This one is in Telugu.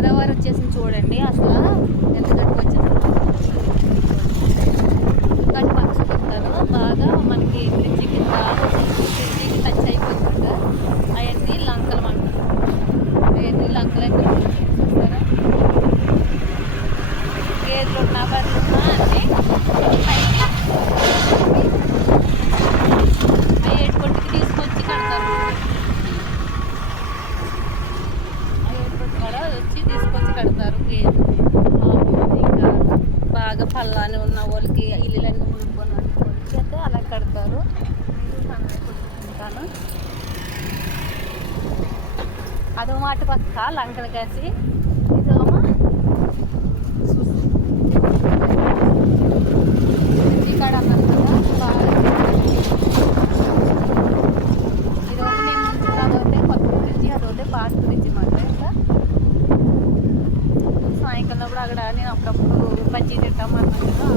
గోదావరి వచ్చేసింది చూడండి. అసలు ఎంత గట్టుకు వచ్చేసింది. గట్టు పరుచుకుంటారు బాగా. మనకి బ్రిడ్జి కింద బ్రిడ్జికి టచ్ అయిపోతుంది. అవన్నీ లంకలు అంటారు. అవన్నీ లంకలు అయితే చూస్తారా. గేదెలు ఉన్నా బర్రెలు ఉన్నా అన్నీ ఆ ఏడుకొట్టుకి తీసుకొచ్చి కడతారు. వచ్చి తీసుకొచ్చి కడతారు. గేదెలు ఇంకా బాగా పల్లాని ఉన్న వాళ్ళకి ఇల్లులన్నీ మునుక్కొని వాళ్ళకి అయితే అలా కడతారు. కొట్టుకుంటాను. అదో మాట పక్క లంకలు కాసి ఇదోమా ఇక్కడ అన్నారు కదా బాగా. ఇదొకటి నేను ముందు అదొకటి కొత్త బ్రిడ్జి, అదొకటి పాత బ్రిడ్జి మాట. ఇంకా సాయంకాలం అప్పుడు అక్కడ నేను అప్పుడప్పుడు బజ్జీ తింటాం అన్నట్టుగా